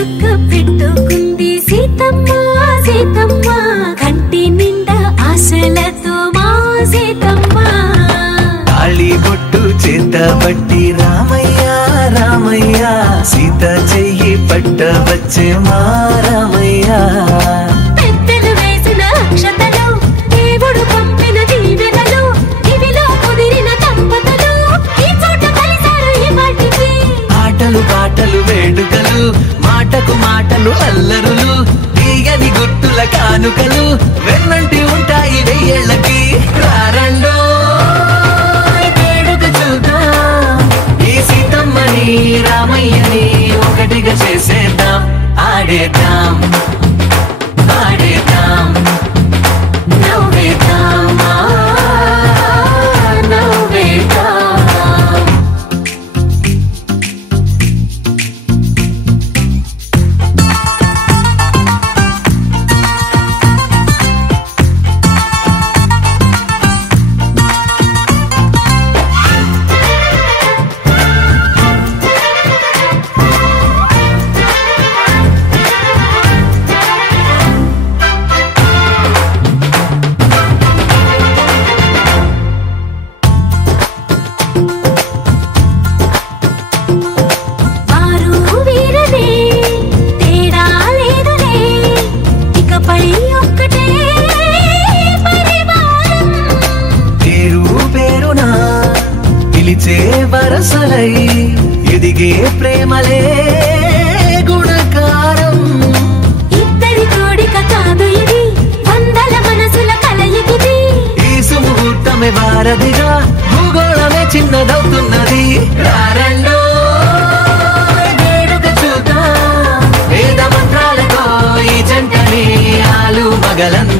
చుక్క పెట్టుకుంది సీతమ్మ సీతమ్మ కంటి నిండా ఆశలతో మా సీతమ్మ తాళి బొట్టు చేతబట్టి రామయ్య రామయ్య సీత చెయ్యి పట్టవచ్చే మా రామయ్య పెద్దలు వేసిన అక్షతలు దేవుడు పంపిన దీవెనలు ఇవిలో కుదిరిన దంపతులు ఈ చోట కలిసారు ఈ వాటికి ఆటలు పాటలు వేడుకలు మాటకు మాటలు అల్లరులు తీయని గుట్టుల కానుకలు వెన్నంటి ఉంటాయి వెయ్యేళ్ళకి రారండో వేడుక చూద్దాం ఈ సీతమ్మని రామయ్యని ఒకటిగా చేసేద్దాం ఆడేద్దాం ఆడేద్దాం నవ్వేద్దాం నవ్వేద్దాం వరసలై ఎదిగే ప్రేమలే గుణకారం ఇద్దరి కోడిక కాదు ఇది వందల మనసుల కలయికిది ఈ సుముహూర్తమే వారధిగా భూగోళమే చిన్నదవుతున్నది రారండో వేడుక చూద్దాం వేద మంత్రాలతో ఈ జంటని ఆలు మగలందరూ